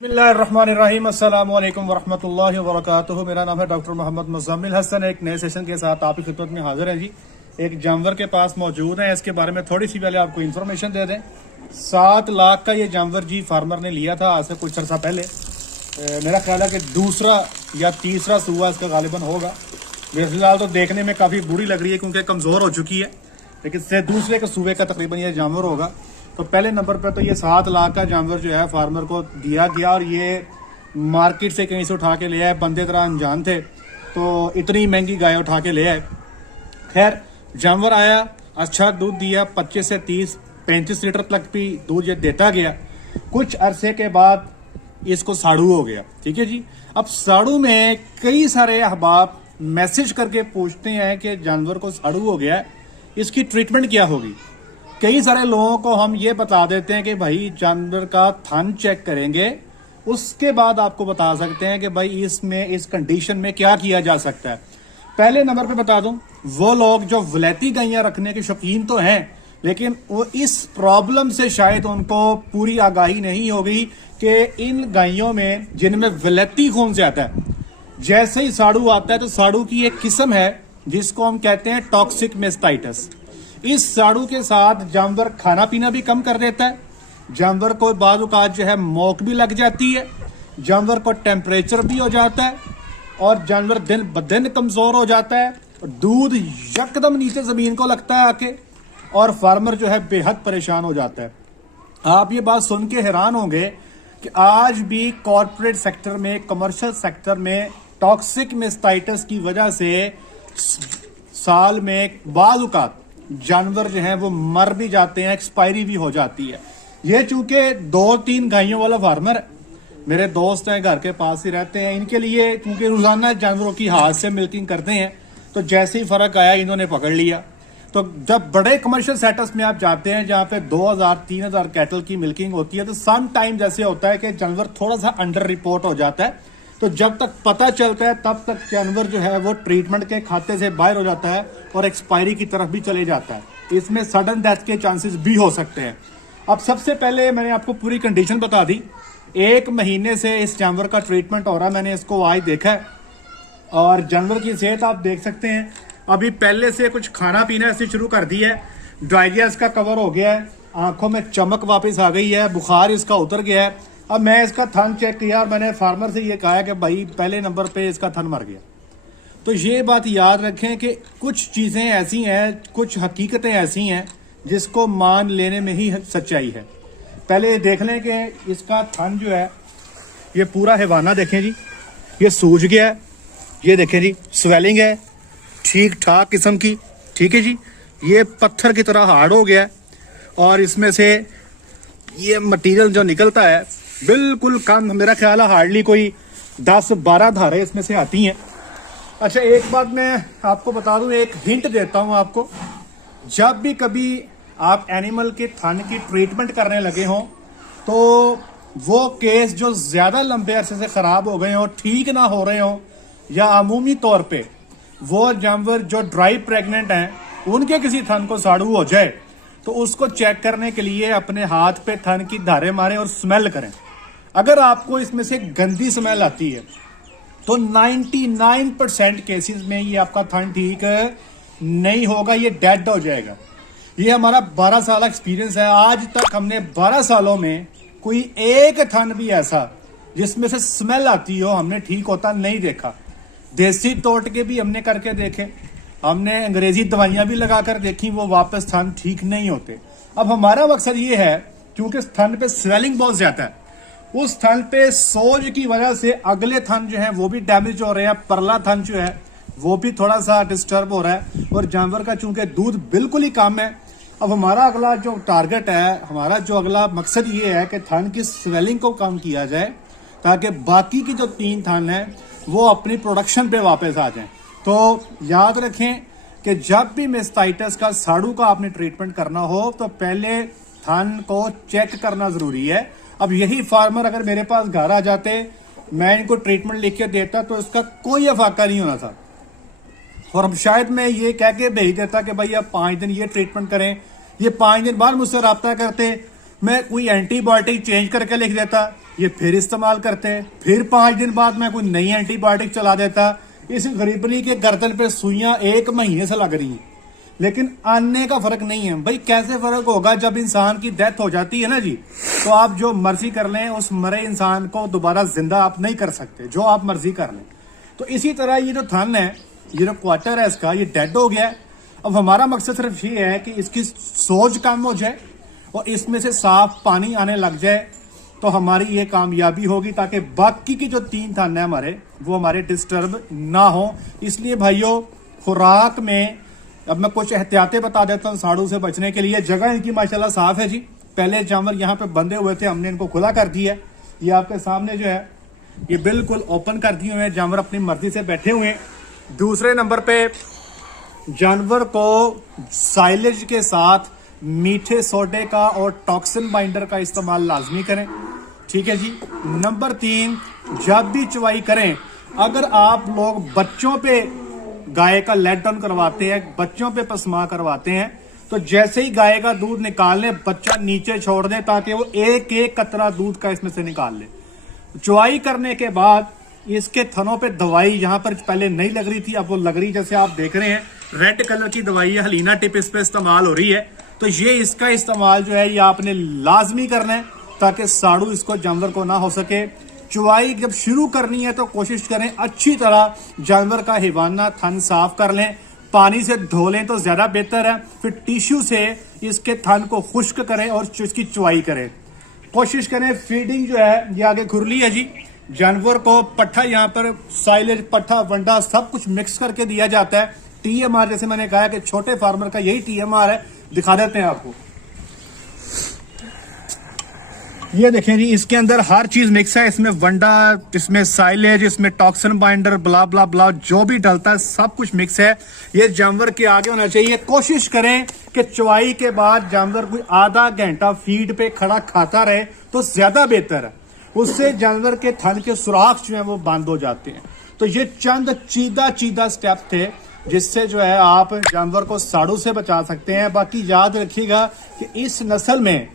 बिस्मिल्लाहिर्रहमानिर्रहीम अस्सलाम वालेकुम वरहमतुल्लाहि वबरकातुहू। मेरा नाम है डॉक्टर मोहम्मद मुज़म्मिल हसन। एक नए सेशन के साथ आपकी खिदमत में हाजिर है जी। एक जानवर के पास मौजूद है, इसके बारे में थोड़ी सी पहले आपको इन्फॉर्मेशन दे दें। 7 लाख का ये जानवर जी फार्मर ने लिया था आज से कुछ अर्सा पहले। मेरा ख्याल है कि दूसरा या तीसरा सूआ इसका गालिबन होगा। फिलहाल तो देखने में काफ़ी बुरी लग रही है क्योंकि कमज़ोर हो चुकी है, लेकिन से दूसरे के सूबे का तकरीबन ये जानवर होगा। तो पहले नंबर पर तो ये 7 लाख का जानवर जो है फार्मर को दिया गया और ये मार्केट से कहीं से उठा के ले आए। बंदे तरह अनजान थे तो इतनी महंगी गाय उठा के ले आए। खैर जानवर आया, अच्छा दूध दिया, 25 से 30-35 लीटर तक भी दूध ये देता गया। कुछ अरसे के बाद इसको साड़ू हो गया। ठीक है जी। अब साड़ू में कई सारे अहबाब मैसेज करके पूछते हैं कि जानवर को साड़ू हो गया, इसकी ट्रीटमेंट क्या होगी। कई सारे लोगों को हम ये बता देते हैं कि भाई जानवर का थन चेक करेंगे, उसके बाद आपको बता सकते हैं कि भाई इसमें इस कंडीशन में क्या किया जा सकता है। पहले नंबर पे बता दूं, वो लोग जो वलैती गायें रखने के शौकीन तो हैं, लेकिन वो इस प्रॉब्लम से शायद उनको पूरी आगाही नहीं होगी कि इन गायों में जिनमें वलैती खून से आता है, जैसे ही साड़ू आता है तो साड़ू की एक किस्म है जिसको हम कहते हैं टॉक्सिक मेस्टाइटिस। इस साड़ू के साथ जानवर खाना पीना भी कम कर देता है, जानवर को बाद औक़ात जो है मोक भी लग जाती है, जानवर को टेम्परेचर भी हो जाता है और जानवर दिन ब दिन कमज़ोर हो जाता है। दूध यकदम नीचे ज़मीन को लगता है आके और फार्मर जो है बेहद परेशान हो जाता है। आप ये बात सुन के हैरान होंगे कि आज भी कॉरपोरेट सेक्टर में, कमर्शियल सेक्टर में टॉक्सिक मेस्टाइटिस की वजह से साल में बाद औक़ात जानवर जो है वो मर भी जाते हैं, एक्सपायरी भी हो जाती है। ये चूंकि 2-3 गायों वाला फार्मर है, मेरे दोस्त हैं, घर के पास ही रहते हैं, इनके लिए क्योंकि रोजाना जानवरों की हाथ से मिल्किंग करते हैं तो जैसे ही फर्क आया इन्होंने पकड़ लिया। तो जब बड़े कमर्शियल सेटअप्स में आप जाते हैं जहां पे 2000-3000 कैटल की मिल्किंग होती है, तो सम टाइम जैसे होता है कि जानवर थोड़ा सा अंडर रिपोर्ट हो जाता है। तो जब तक पता चलता है तब तक जानवर जो है वो ट्रीटमेंट के खाते से बाहर हो जाता है और एक्सपायरी की तरफ भी चले जाता है। इसमें सडन डेथ के चांसेस भी हो सकते हैं। अब सबसे पहले मैंने आपको पूरी कंडीशन बता दी। 1 महीने से इस जानवर का ट्रीटमेंट हो रहा है, मैंने इसको आज देखा है और जानवर की सेहत आप देख सकते हैं। अभी पहले से कुछ खाना पीना ऐसे शुरू कर दिया है, डायरिया इसका कवर हो गया है, आंखों में चमक वापस आ गई है, बुखार इसका उतर गया है। अब मैं इसका थन चेक किया और मैंने फार्मर से ये कहा कि भाई पहले नंबर पे इसका थन मर गया। तो ये बात याद रखें कि कुछ चीज़ें ऐसी हैं, कुछ हकीकतें ऐसी हैं जिसको मान लेने में ही सच्चाई है। पहले देख लें कि इसका थन जो है ये पूरा हैवाना देखें जी, ये सूज गया है, ये देखें जी स्वेलिंग है ठीक ठाक किस्म की। ठीक है जी। ये पत्थर की तरह हार्ड हो गया है और इसमें से ये मटेरियल जो निकलता है बिल्कुल कम, मेरा ख्याल है हार्डली कोई 10-12 धारें इसमें से आती हैं। अच्छा एक बात मैं आपको बता दूं, एक हिंट देता हूं आपको। जब भी कभी आप एनिमल के थन की ट्रीटमेंट करने लगे हों तो वो केस जो ज़्यादा लंबे अरसे से ख़राब हो गए हों, ठीक ना हो रहे हों, या अमूमी तौर पे वो जानवर जो ड्राई प्रेग्नेंट हैं उनके किसी थन को साड़ू हो जाए तो उसको चेक करने के लिए अपने हाथ पे थन की धारें मारें और स्मेल करें। अगर आपको इसमें से गंदी स्मेल आती है तो 99% केसेस में ये आपका थन ठीक नहीं होगा, ये डेड हो जाएगा। ये हमारा 12 साल एक्सपीरियंस है। आज तक हमने 12 सालों में कोई एक थन भी ऐसा जिसमें से स्मेल आती हो हमने ठीक होता नहीं देखा। देसी टोटके भी हमने करके देखे, हमने अंग्रेजी दवाइयां भी लगाकर देखी, वो वापस थन ठीक नहीं होते। अब हमारा मकसद ये है, क्योंकि थन पे स्वेलिंग बहुत ज्यादा है, उस थन पे सोज की वजह से अगले थन जो है वो भी डैमेज हो रहे हैं, परला थन जो है वो भी थोड़ा सा डिस्टर्ब हो रहा है और जानवर का चूंकि दूध बिल्कुल ही कम है। अब हमारा अगला जो टारगेट है, हमारा जो अगला मकसद ये है कि थन की स्वेलिंग को कम किया जाए ताकि बाकी की जो 3 थन है वो अपनी प्रोडक्शन पे वापस आ जाएं। तो याद रखें कि जब भी मेस्टाइटिस का, साड़ू का आपने ट्रीटमेंट करना हो तो पहले थन को चेक करना जरूरी है। अब यही फार्मर अगर मेरे पास घर आ जाते, मैं इनको ट्रीटमेंट लिख के देता तो इसका कोई अफाका नहीं होना था और अब शायद मैं ये कह के भेज देता कि भाई आप 5 दिन ये ट्रीटमेंट करें, ये 5 दिन बाद मुझसे रब्ता करते, मैं कोई एंटीबायोटिक चेंज करके लिख देता ये फिर इस्तेमाल करते हैं, फिर 5 दिन बाद मैं कोई नई एंटीबायोटिक चला देता। इस गरीबनी के गर्दन पे सुइयां 1 महीने से लग रही हैं, लेकिन आने का फर्क नहीं है। भाई कैसे फर्क होगा जब इंसान की डेथ हो जाती है ना जी, तो आप जो मर्जी कर लें, उस मरे इंसान को दोबारा जिंदा आप नहीं कर सकते, जो आप मर्जी कर लें। तो इसी तरह ये जो थन है, ये जो क्वार्टर है इसका, ये डेड हो गया है। अब हमारा मकसद सिर्फ ये है कि इसकी सोज कम हो जाए और इसमें से साफ पानी आने लग जाए, तो हमारी ये कामयाबी होगी, ताकि बाकी की जो 3 थन है हमारे, वो हमारे डिस्टर्ब ना हो। इसलिए भाइयों, खुराक में अब मैं कुछ एहतियातें बता देता हूँ साड़ू से बचने के लिए। जगह इनकी माशाल्लाह साफ है जी। पहले जानवर यहाँ पे बंधे हुए थे, हमने इनको खुला कर दिया है। ये आपके सामने जो है ये बिल्कुल ओपन कर दिए हुए हैं, जानवर अपनी मर्जी से बैठे हुए हैं। दूसरे नंबर पे जानवर को साइलेज के साथ मीठे सोडे का और टॉक्सिन बाइंडर का इस्तेमाल लाजमी करें, ठीक है जी। नंबर 3, जब भी चवाई करें, अगर आप लोग बच्चों पे गाय का लेट डाउन करवाते हैं, बच्चों पे पसमा करवाते हैं, तो जैसे ही गाय का दूध निकाल ले, बच्चा नीचे छोड़ दे, ताकि वो एक एक कतरा दूध का इसमें से निकाल ले। चवाई करने के बाद इसके थनों पे दवाई यहाँ पर पहले नहीं लग रही थी, अब वो लग रही, जैसे आप देख रहे हैं रेड कलर की दवाई है, हलीना टिप इस पे इस्तेमाल हो रही है। तो ये इसका इस्तेमाल जो है ये आपने लाजमी करना है, ताकि साड़ू इसको जानवर को ना हो सके। चुवाई जब शुरू करनी है तो कोशिश करें अच्छी तरह जानवर का हिवाना थन साफ कर लें, पानी से धो लें तो ज्यादा बेहतर है। फिर टिश्यू से इसके थन को खुश्क करें और इसकी चुवाई करें। कोशिश करें फीडिंग जो है, ये आगे खुरली है जी, जानवर को पट्ठा यहाँ पर साइलेज, पट्ठा, वंडा सब कुछ मिक्स करके दिया जाता है। TMR, जैसे मैंने कहा कि छोटे फार्मर का यही TMR है, दिखा देते हैं आपको। ये देखें जी, इसके अंदर हर चीज मिक्स है, इसमें वंडा, इसमें साइलेज, इसमें टॉक्सिन बाइंडर, ब्ला ब्ला ब्ला, जो भी डलता है सब कुछ मिक्स है। ये जानवर के आगे होना चाहिए। कोशिश करें कि चवाई के बाद जानवर कोई आधा घंटा फीड पे खड़ा खाता रहे तो ज्यादा बेहतर है, उससे जानवर के थन के सुराख जो है वो बंद हो जाते हैं। तो ये चंद चीदा स्टेप थे जिससे जो है आप जानवर को साड़ू से बचा सकते हैं। बाकी याद रखिएगा कि इस नस्ल में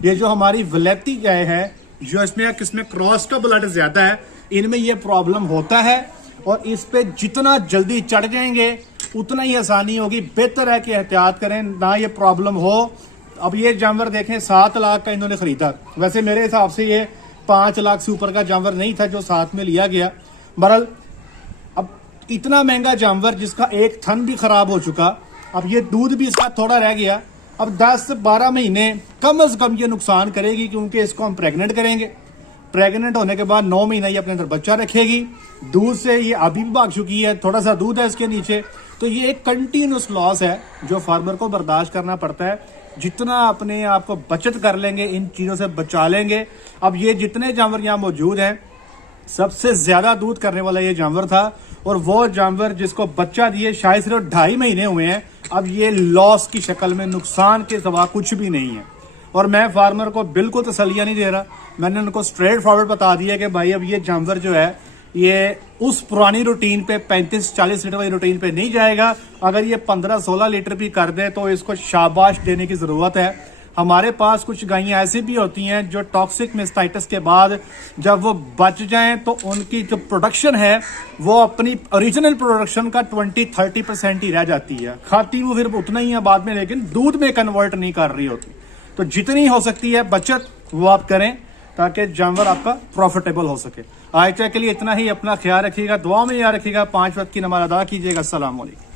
ये जो हमारी वलैती गाय है, जो इसमें क्रॉस का ब्लड ज्यादा है, इनमें ये प्रॉब्लम होता है। और इस पे जितना जल्दी चढ़ जाएंगे उतना ही आसानी होगी। बेहतर है कि एहतियात करें, ना ये प्रॉब्लम हो। अब ये जानवर देखें 7 लाख का इन्होंने खरीदा, वैसे मेरे हिसाब से ये 5 लाख से ऊपर का जानवर नहीं था जो साथ में लिया गया। बहरहाल अब इतना महंगा जानवर जिसका एक थन भी खराब हो चुका, अब ये दूध भी इसका थोड़ा रह गया, अब 10 से 12 महीने कम से कम ये नुकसान करेगी, क्योंकि इसको हम प्रेग्नेंट करेंगे। प्रेग्नेंट होने के बाद 9 महीना ये अपने अंदर बच्चा रखेगी। दूध से ये अभी भी भाग चुकी है, थोड़ा सा दूध है इसके नीचे। तो ये एक कंटिन्यूस लॉस है जो फार्मर को बर्दाश्त करना पड़ता है। जितना अपने आप को बचत कर लेंगे, इन चीजों से बचा लेंगे। अब ये जितने जानवर यहाँ मौजूद हैं, सबसे ज्यादा दूध करने वाला ये जानवर था, और वो जानवर जिसको बच्चा दिए शायद सिर्फ 2.5 महीने हुए हैं। अब ये लॉस की शक्ल में, नुकसान के सिवा कुछ भी नहीं है। और मैं फार्मर को बिल्कुल तसल्लियां नहीं दे रहा, मैंने उनको स्ट्रेट फॉरवर्ड बता दिया कि भाई अब ये जानवर जो है ये उस पुरानी रूटीन पे 35-40 लीटर वाली रूटीन पे नहीं जाएगा। अगर ये 15-16 लीटर भी कर दे तो इसको शाबाश देने की जरूरत है। हमारे पास कुछ गायें ऐसी भी होती हैं जो टॉक्सिक मेस्टाइटिस के बाद जब वो बच जाएं तो उनकी जो प्रोडक्शन है वो अपनी ओरिजिनल प्रोडक्शन का 20-30% ही रह जाती है। खाती वो फिर उतना ही है बाद में, लेकिन दूध में कन्वर्ट नहीं कर रही होती। तो जितनी हो सकती है बचत वो आप करें, ताकि जानवर आपका प्रॉफिटेबल हो सके। आज तक के लिए इतना ही। अपना ख्याल रखिएगा, दुआ में याद रखिएगा, 5 वक्त की नमाज अदा कीजिएगा। अस्सलाम वालेकुम।